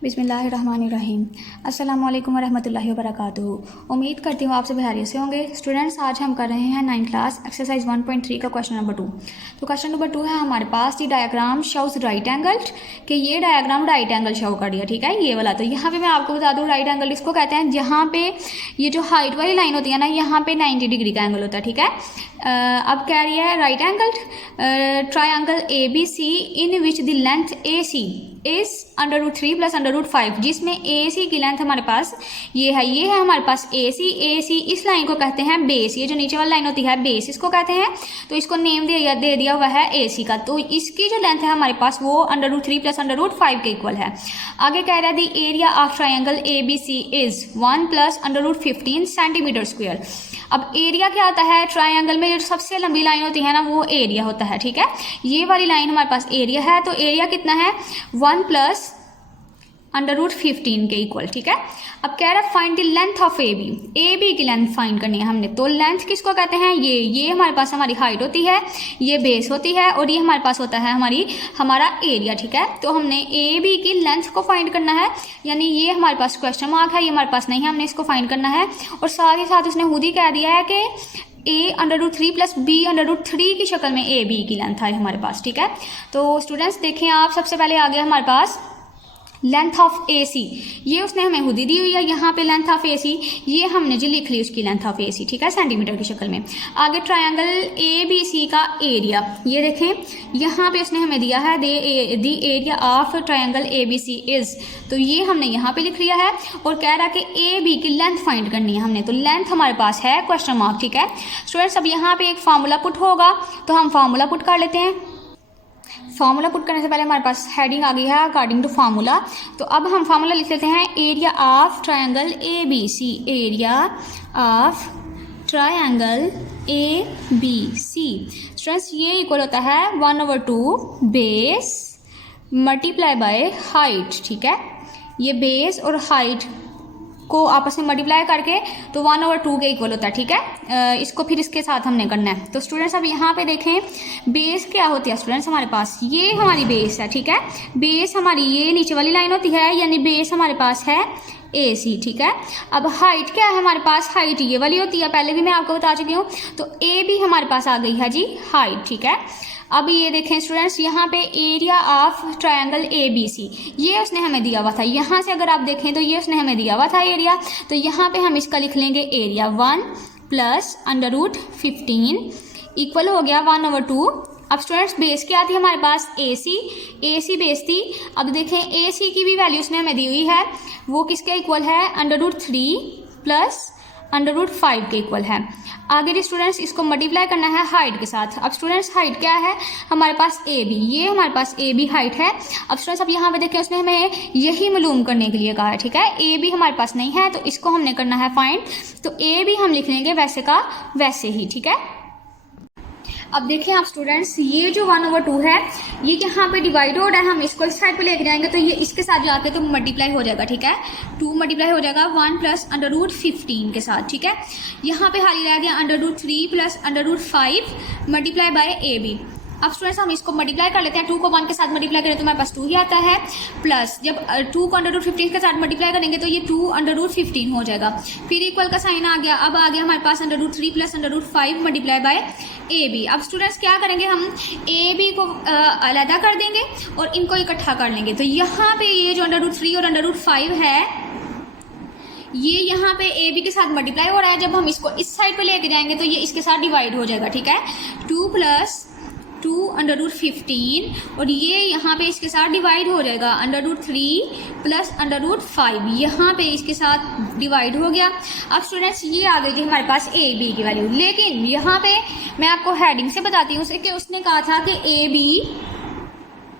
बिस्मिल्लाहिर्रहमानिर्रहीम। अस्सलामु अलैकुम वरहमतुल्लाहि वबरकातुहू। उम्मीद करती हूँ आप सब खैरियत से होंगे। स्टूडेंट्स, आज हम कर रहे हैं 9th क्लास एक्सरसाइज 1.3 का क्वेश्चन नंबर 2। तो क्वेश्चन नंबर 2 है हमारे पास the diagram shows right angled, कि ये डायग्राम राइट एंगल शो कर दिया, ठीक है, ये वाला। तो यहाँ पे मैं आपको बता दूँ राइट एंगल इसको कहते हैं जहाँ पे ये जो हाइट वाली लाइन होती है ना, यहाँ पे 90 डिग्री का एंगल होता है, ठीक है। अब कह रही है right angle triangle ABC in which the length AC is √3 + √5, जिसमें AC की लेंथ हमारे पास ये है हमारे पास AC इस लाइन को कहते हैं बेस। ये जो नीचे वाली लाइन होती है बेस इसको कहते हैं, तो इसको नेम दे दिया हुआ है AC का। तो इसकी जो लेंथ है हमारे पास वो √3 + √5 के इक्वल है। आगे कह रहा है the area of triangle ABC is 1 + √15 cm²। अब एरिया क्या होता है ट्रायंगल में, जो सबसे लंबी लाइन होती है ना वो एरिया होता है, ठीक है। ये वाली लाइन हमारे पास एरिया है, तो एरिया कितना है 1 + √15 के इक्वल, ठीक है। अब कह रहा है find the length of AB की लेंथ फाइंड करनी है हमने। तो लेंथ किसको कहते हैं, ये हमारे पास हमारी हाइट होती है, ये बेस होती है, और ये हमारे पास होता है हमारा एरिया, ठीक है। तो हमने AB की लेंथ को फाइंड करना है, यानी ये हमारे पास क्वेश्चन मार्क है, ये हमारे पास नहीं है, हमने इसको फाइंड करना है। और साथ ही साथ उसने खुद ही कह दिया है कि A√3 + B√3 की शक्ल में AB की लेंथ है हमारे पास, ठीक है। तो स्टूडेंट्स देखें आप, सबसे पहले आ गया हमारे पास लेंथ ऑफ AC, ये उसने हमें खुद ही दी हुई है। यहाँ पे लेंथ ऑफ AC ये हमने जी लिख ली उसकी लेंथ ऑफ AC, ठीक है, सेंटीमीटर की शक्ल में। आगे ट्रायंगल ABC का एरिया, ये देखें यहाँ पे उसने हमें दिया है the area of triangle ABC is, तो ये हमने यहाँ पे लिख लिया है। और कह रहा है कि AB की लेंथ फाइंड करनी है हमने, तो लेंथ हमारे पास है क्वेश्चन मार्क, ठीक है। स्टूडेंट्स, अब यहाँ पे एक फार्मूला पुट होगा, तो हम फार्मूला पुट कर लेते हैं। फार्मूला पुट करने से पहले हमारे पास हेडिंग आ गई है अकॉर्डिंग टू फार्मूला। तो अब हम फार्मूला लिख लेते हैं area of triangle ABC, area of triangle ABC students ये इक्वल होता है 1/2 बेस मल्टीप्लाई बाय हाइट, ठीक है। ये बेस और हाइट को आपस में मल्टीप्लाई करके तो 1/2 के इक्वल होता है, ठीक है। इसको फिर इसके साथ हमने करना है। तो स्टूडेंट्स अब यहाँ पे देखें बेस क्या होती है स्टूडेंट्स, हमारे पास ये हमारी बेस है, ठीक है। बेस हमारी ये नीचे वाली लाइन होती है, यानी बेस हमारे पास है AC, ठीक है। अब हाइट क्या है हमारे पास, हाइट ये वाली होती है, पहले भी मैं आपको बता चुकी हूँ। तो AB हमारे पास आ गई है जी हाइट, ठीक है। अब ये देखें स्टूडेंट्स, यहाँ पे एरिया ऑफ ट्रायंगल ABC ये उसने हमें दिया हुआ था। यहाँ से अगर आप देखें तो ये उसने हमें दिया हुआ था एरिया, तो यहाँ पे हम इसका लिख लेंगे एरिया 1 + √15 इक्वल हो गया 1/2। अब स्टूडेंट्स बेस क्या थी हमारे पास AC बेस थी। अब देखें AC की भी वैल्यू उसने हमें दी हुई है, वो किसके इक्वल है √3 + √5 के इक्वल है। आगे स्टूडेंट्स इसको मल्टीप्लाई करना है हाइट के साथ। अब स्टूडेंट्स हाइट क्या है हमारे पास AB, ये हमारे पास AB हाइट है। अब स्टूडेंट्स अब यहाँ पे देखें उसने हमें यही मालूम करने के लिए कहा है, ठीक है। AB हमारे पास नहीं है, तो इसको हमने करना है फाइंड। तो AB हम लिख लेंगे वैसे का वैसे ही, ठीक है। अब देखें आप स्टूडेंट्स, ये जो 1/2 है ये यहाँ पे डिवाइड हो रहा है, हम इसको इस साइड पे लेके जाएंगे तो ये इसके साथ जाके तो मल्टीप्लाई हो जाएगा, ठीक है। 2 मल्टीप्लाई हो जाएगा 1 + √15 के साथ, ठीक है। यहाँ पे खाली रह गया √3 + √5 मल्टीप्लाई बाय AB। अब स्टूडेंट्स हम इसको मल्टीप्लाई कर लेते हैं, 2 को 1 के साथ मल्टीप्लाई करें तो हमारे पास 2 ही आता है, प्लस जब 2 को √15 के साथ मल्टीप्लाई करेंगे तो ये 2 √15 हो जाएगा। फिर इक्वल का साइन आ गया। अब आ गया हमारे पास √3 + √5 मल्टीप्लाई बाय AB। अब स्टूडेंट्स क्या करेंगे, हम AB को अलग कर देंगे और इनको इकट्ठा कर लेंगे। तो यहाँ पे ये जो √3 और √5 है ये यहाँ पे AB के साथ मल्टीप्लाई हो रहा है। जब हम इसको इस साइड पे लेके जाएंगे तो ये इसके साथ डिवाइड हो जाएगा, ठीक है। 2 + 2 √15 और ये यहाँ पे इसके साथ डिवाइड हो जाएगा √3 + √5, यहाँ पे इसके साथ डिवाइड हो गया। अब स्टूडेंट्स ये आ गई थी हमारे पास AB की वैल्यू, लेकिन यहाँ पे मैं आपको हेडिंग से बताती हूँ कि उसने कहा था कि AB,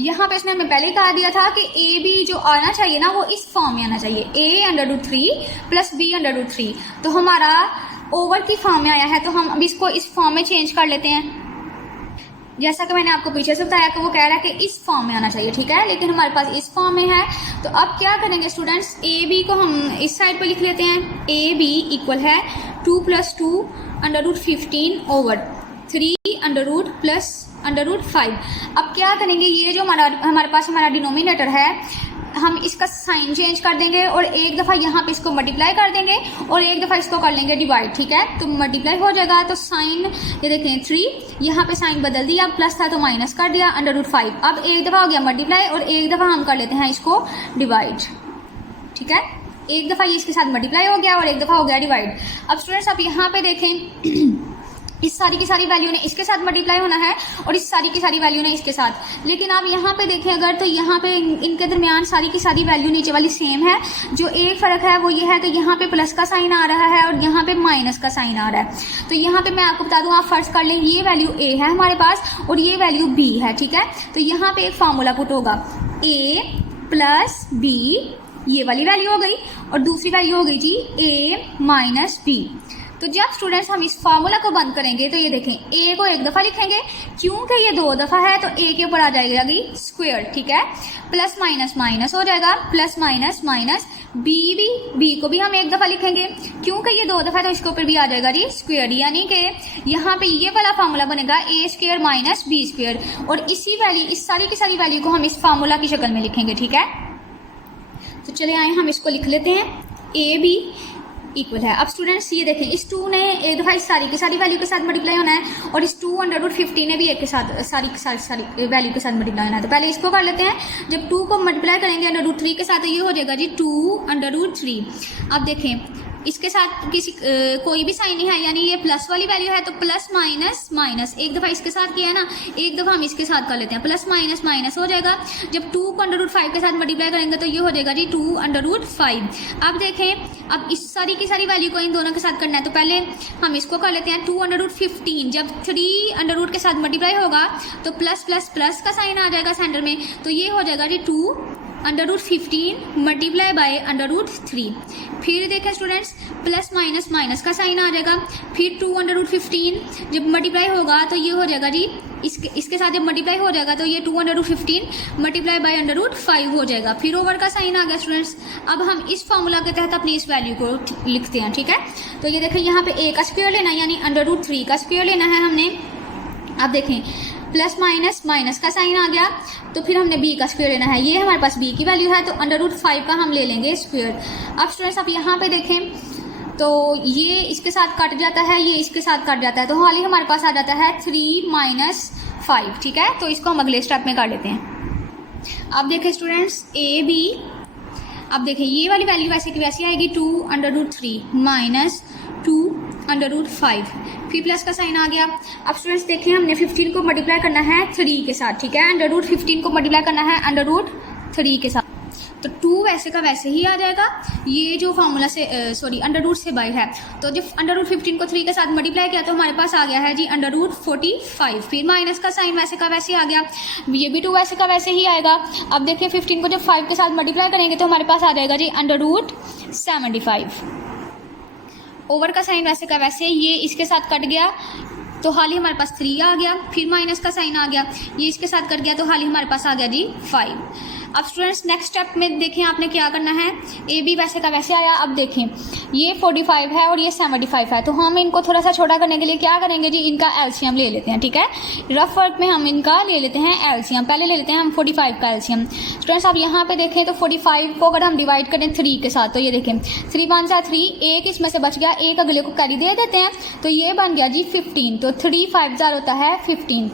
यहाँ पे उसने हमें पहले कहा दिया था कि AB जो आना चाहिए ना वो इस फॉर्म में आना चाहिए, A√3 + B√3। तो हमारा ओवर की फॉर्म में आया है, तो हम अब इसको इस फॉर्म में चेंज कर लेते हैं। जैसा कि मैंने आपको पीछे से बताया कि वो कह रहा है कि इस फॉर्म में आना चाहिए, ठीक है, लेकिन हमारे पास इस फॉर्म में है। तो अब क्या करेंगे स्टूडेंट्स, AB को हम इस साइड पे लिख लेते हैं। AB इक्वल है 2 + 2 √15/3 √+ √5। अब क्या करेंगे, ये जो हमारे पास हमारा डिनोमिनेटर है हम इसका साइन चेंज कर देंगे और एक दफ़ा यहाँ पे इसको मल्टीप्लाई कर देंगे और एक दफ़ा इसको कर लेंगे डिवाइड, ठीक है। तो मल्टीप्लाई हो जाएगा तो साइन, ये देखें 3, यहाँ पे साइन बदल दिया, प्लस था तो माइनस कर दिया, √5। अब एक दफ़ा हो गया मल्टीप्लाई और एक दफ़ा हम कर लेते हैं इसको डिवाइड, ठीक है। एक दफ़ा ये इसके साथ मल्टीप्लाई हो गया और एक दफ़ा हो गया डिवाइड। अब स्टूडेंट्स आप यहाँ पे देखें इस सारी की सारी वैल्यू ने इसके साथ मल्टीप्लाई होना है और इस सारी की सारी वैल्यू ने इसके साथ, लेकिन आप यहाँ पे देखें अगर तो यहाँ पे इनके दरमियान सारी की सारी वैल्यू नीचे वाली सेम है। जो एक फ़र्क है वो ये है तो यहाँ पे प्लस का साइन आ रहा है और यहाँ पे माइनस का साइन आ रहा है। तो यहाँ पे मैं आपको बता दूँ, आप फर्ज कर लें ये वैल्यू ए है हमारे पास और ये वैल्यू बी है, ठीक है। तो यहाँ पे एक फार्मूला पुट होगा a + b, ये वाली वैल्यू हो गई, और दूसरी वैल्यू हो गई जी a - b। तो जब स्टूडेंट्स हम इस फार्मूला को बंद करेंगे तो ये देखें a को एक दफ़ा लिखेंगे, क्योंकि ये 2 दफ़ा है तो a के ऊपर आ जाएगा जी स्क्वायर, ठीक है। प्लस माइनस माइनस हो जाएगा, प्लस माइनस माइनस, b को भी हम एक दफ़ा लिखेंगे, क्योंकि ये 2 दफ़ा है तो इसके ऊपर भी आ जाएगा जी स्क्वायर, यानी कि यहाँ पे ये वाला फार्मूला बनेगा a² - b²। और इसी वैल्यू, इस सारी की सारी वैल्यू को हम इस फार्मूला की शक्ल में लिखेंगे, ठीक है। तो चले आए हम इसको लिख लेते हैं, ab इक्वल है। अब स्टूडेंट्स ये देखें इस 2 ने एक दफ़ा इस सारी की सारी वैल्यू के साथ मल्टीप्लाई होना है और इस 2√50 ने भी एक के साथ सारी वैल्यू के साथ मल्टीप्लाई होना है। तो पहले इसको कर लेते हैं। जब 2 को मल्टीप्लाई करेंगे √3 के साथ तो ये हो जाएगा जी 2√3। अब देखें इसके साथ किसी कोई भी साइन नहीं है, यानी ये प्लस वाली वैल्यू है तो प्लस माइनस माइनस, एक दफ़ा इसके साथ किया है ना, एक दफ़ा हम इसके साथ कर लेते हैं, प्लस माइनस माइनस हो जाएगा। जब 2 को √5 के साथ मल्टीप्लाई करेंगे तो ये हो जाएगा जी 2√5। अब देखें अब इस सारी की सारी वैल्यू को इन दोनों के साथ करना है, तो पहले हम इसको कर लेते हैं 2√15। जब 3 के साथ मल्टीप्लाई होगा तो प्लस प्लस प्लस का साइन आ जाएगा सेंटर में, तो ये हो जाएगा जी 2√15 मल्टीप्लाई बाय √3। फिर देखें स्टूडेंट्स प्लस माइनस माइनस का साइन आ जाएगा, फिर 2√15 जब मल्टीप्लाई होगा तो ये हो जाएगा जी इसके साथ जब मल्टीप्लाई हो जाएगा तो ये 2√15 मल्टीप्लाई बाय √5 हो जाएगा, फिर ओवर का साइन आ गया स्टूडेंट्स। अब हम इस फार्मूला के तहत अपनी इस वैल्यू को लिखते हैं, ठीक है। तो ये देखें यहाँ पे a का स्क्वायर लेना है, यानी √3 का स्क्वायर लेना है हमने। अब देखें प्लस माइनस माइनस का साइन आ गया, तो फिर हमने b का स्क्वायर लेना है, ये हमारे पास b की वैल्यू है तो √5 का हम ले लेंगे स्क्वायर। अब स्टूडेंट्स आप यहाँ पे देखें तो ये इसके साथ कट जाता है, ये इसके साथ कट जाता है, तो हाल ही हमारे पास आ जाता है 3 - 5, ठीक है। तो इसको हम अगले स्टेप में कर लेते हैं। अब देखें स्टूडेंट्स ab, अब देखें ये वाली वैल्यू वैसे की वैसी आएगी 2√3 - 2√5, फिर प्लस का साइन आ गया। अब स्टूडेंट्स देखें हमने 15 को मल्टीप्लाई करना है 3 के साथ, ठीक है। √15 को मल्टीप्लाई करना है √3 के साथ, तो 2 वैसे का वैसे ही आ जाएगा। ये जो फार्मूला से √रूट से बाई है, तो जब √15 को 3 के साथ मल्टीप्लाई किया तो हमारे पास आ गया है जी √45। फिर माइनस का साइन वैसे का वैसे आ गया, ये भी 2 वैसे का वैसे ही आएगा। अब देखिए 15 को जब 5 के साथ मल्टीप्लाई करेंगे तो हमारे पास आ जाएगा जी √75। ओवर का साइन वैसे का वैसे, ये इसके साथ कट गया तो हाल ही हमारे पास 3 आ गया, फिर माइनस का साइन आ गया, ये इसके साथ कट गया तो हाल ही हमारे पास आ गया जी 5। अब स्टूडेंट्स नेक्स्ट स्टेप में देखें आपने क्या करना है, ए बी वैसे का वैसे आया। अब देखें ये 45 है और ये 75 है, तो हम इनको थोड़ा सा छोटा करने के लिए क्या करेंगे जी, इनका एलसीएम ले लेते हैं, ठीक है। रफ वर्क में हम इनका ले लेते हैं एलसीएम। पहले ले लेते हैं हम 45 का एलसीएम। स्टूडेंट्स आप यहाँ पे देखें तो 45 को अगर हम डिवाइड करें 3 के साथ तो ये देखें 3 1 जा 3, एक इसमें से बच गया, एक अगले को कैरी दे देते हैं तो ये बन गया जी 15। तो 3 5 जार होता है 15।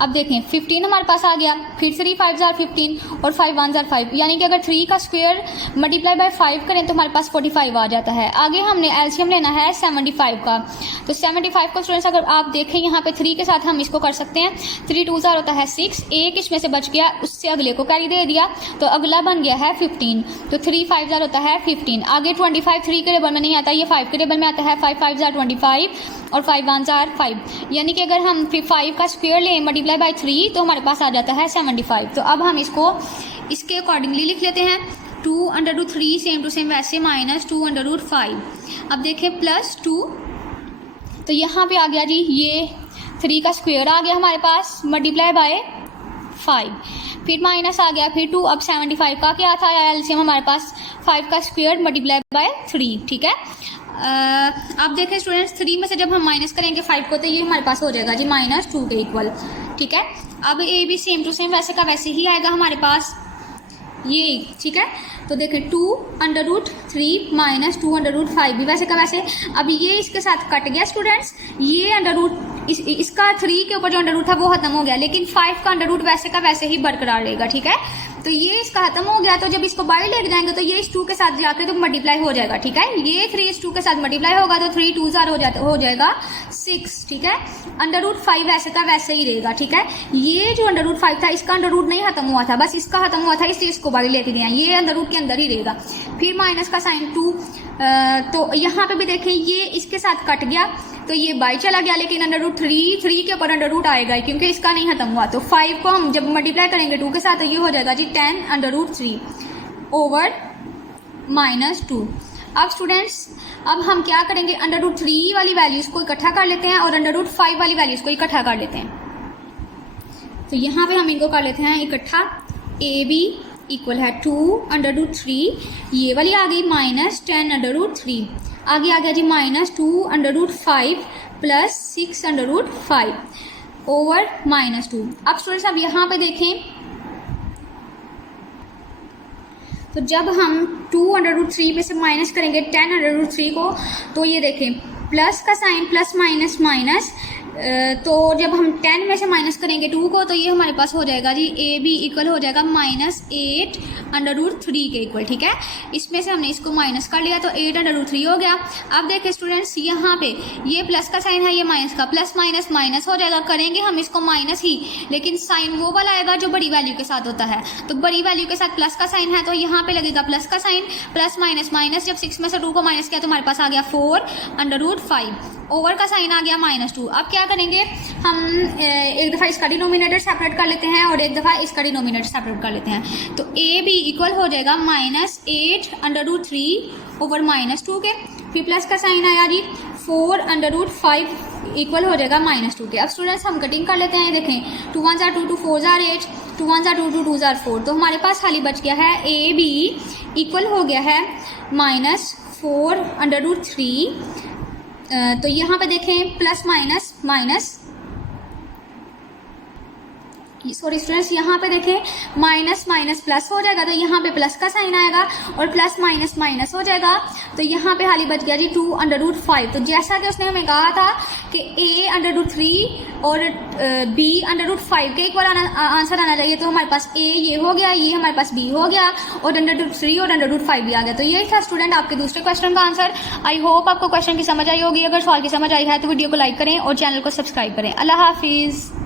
अब देखें 15 हमारे पास आ गया, फिर 3 5 जार 15 और 5 1 जार 5, यानी कि अगर 3 का स्क्वायर मल्टीप्लाई बाय 5 करें तो हमारे पास 45 आ जाता है। आगे हमने एलसीएम लेना है 75 का, तो 75 को स्टूडेंट्स अगर आप देखें यहाँ पे 3 के साथ हम इसको कर सकते हैं। 3 2 जार होता है 6, एक इसमें से बच गया, उससे अगले को कैरी दे दिया तो अगला बन गया है 15। तो 3 5 जार होता है 15। आगे 25 3 के टेबल में नहीं आता, ये 5 के टेबल में आता है। 5 5 जार 25 और 5 1 जार 5, यानी कि अगर हम 5 का स्क्वायर लें मल्टीप्लाई बाय 3 तो हमारे पास आ जाता है 75। तो अब हम इसको इसके अकॉर्डिंगली लिख लेते हैं। 2√3 सेम टू सेम वैसे माइनस 2√5। अब देखें प्लस 2, तो यहाँ पे आ गया जी ये 3 का स्क्वायर आ गया हमारे पास मल्टीप्लाई बाय 5, फिर माइनस आ गया, फिर 2। अब 75 का क्या था एलसीएम हमारे पास 5 का स्क्वायर मल्टीप्लाई बाय 3, ठीक है। अब देखें स्टूडेंट्स 3 में से जब हम माइनस करेंगे 5 को तो ये हमारे पास हो जाएगा जी -2 के इक्वल, ठीक है। अब ए भी सेम टू सेम वैसे का वैसे ही आएगा हमारे पास। ये, ठीक है। तो देखें 2√3 माइनस 2√5 भी वैसे का वैसे। अब ये इसके साथ कट गया स्टूडेंट्स, ये इसका 3 के ऊपर जो अंडर रूट था वो खत्म हो गया, लेकिन 5 का अंडर रूट वैसे का वैसे ही बरकरार रहेगा, ठीक है। तो ये इसका खत्म हो गया, तो जब इसको बाई लेके जाएंगे तो ये इस 2 के साथ जाकर तो मल्टीप्लाई हो जाएगा, ठीक है। ये 3 इस 2 के साथ मल्टीप्लाई होगा तो 3 2 हो जाएगा 6, ठीक है। अंडर रूट 5 वैसे का वैसे ही रहेगा, ठीक है। ये जो अंडर रूट 5 था इसका अंडर रूट नहीं खत्म हुआ था, बस इसका खत्म हुआ था, इसलिए इसको बाई लेके गया, ये अंडर रूट के अंदर ही रहेगा। फिर माइनस का साइन 2, तो यहाँ पे भी देखें ये इसके साथ कट गया तो ये बाई चला गया, लेकिन अंडर रूट 3 के ऊपर अंडर रूट आएगा क्योंकि इसका नहीं खत्म हुआ। तो 5 को हम जब मल्टीप्लाई करेंगे 2 के साथ तो ये हो जाएगा जी 10 अंडर रूट 3 ओवर माइनस 2। अब स्टूडेंट्स अब हम क्या करेंगे, अंडर रूट 3 वाली वैल्यूज को इकट्ठा कर लेते हैं और अंडर रूट 5 वाली वैल्यूज को इकट्ठा कर लेते हैं। तो यहाँ पे हम इनको कर लेते हैं इकट्ठा। ए बी इक्वल है 2 अंडर रूट 3, ये वाली आ गई माइनस 10 अंडर रूट 3, आगे आ गया जी minus 2 under root 5 plus 6 under root 5 over minus 2। अब स्टूडेंट्स अब यहाँ पे देखें तो जब हम 2 अंडर रूट 3 में से माइनस करेंगे 10 अंडर रूट 3 को, तो ये देखें प्लस का साइन प्लस माइनस माइनस, तो जब हम 10 में से माइनस करेंगे 2 को तो ये हमारे पास हो जाएगा जी ए बी इक्वल हो जाएगा माइनस 8 अंडर रूट 3 के इक्वल, ठीक है। इसमें से हमने इसको माइनस कर लिया तो 8 अंडर रूट 3 हो गया। अब देखिए स्टूडेंट्स यहाँ पे ये प्लस का साइन है, ये माइनस का, प्लस माइनस माइनस हो जाएगा, करेंगे हम इसको माइनस ही, लेकिन साइन वो वाला आएगा जो बड़ी वैल्यू के साथ होता है। तो बड़ी वैल्यू के साथ प्लस का साइन है तो यहाँ पे लगेगा प्लस का साइन, प्लस माइनस माइनस, जब 6 में से 2 को माइनस किया तो हमारे पास आ गया 4 अंडर रूट 5, ओवर का साइन आ गया माइनस 2। अब क्या करेंगे हम एक दफ़ा इसका डिनोमिनेटर सेपरेट कर लेते हैं और एक दफ़ा इसका डिनोमिनेटर सेपरेट कर लेते हैं। तो ए बी इक्वल हो जाएगा minus 8 under root 3 over minus 2 के, फिर प्लस का साइन आया जी 4 अंडर रूट 5 इक्वल हो जाएगा माइनस 2 के। अब स्टूडेंट्स हम कटिंग कर लेते हैं, देखें 2 1 2 2 4 8, 2 1 2 2 2 4, तो हमारे पास खाली बच गया है ए बी इक्वल हो गया है माइनस 4 अंडर रूट 3। तो यहाँ पे देखें plus minus minus, sorry students यहाँ पे देखें माइनस माइनस प्लस हो जाएगा तो यहाँ पे प्लस का साइन आएगा और प्लस माइनस माइनस हो जाएगा, तो यहाँ पे हाली बच गया जी 2 अंडर रूट 5। तो जैसा कि उसने हमें कहा था कि a अंडर रूट 3 और b अंडर रूट 5 के एक बार आंसर आना चाहिए, तो हमारे पास a ये हो गया, ये हमारे पास b हो गया और अंडर रूट 3 और अंडर रूट 5 भी आ गया। तो ये था स्टूडेंट आपके दूसरे क्वेश्चन का आंसर। आई होप आपको क्वेश्चन की समझ आई होगी। अगर सवाल की समझ आई है तो वीडियो को लाइक करें और चैनल को सब्सक्राइब करें। अल्लाह हाफिज़।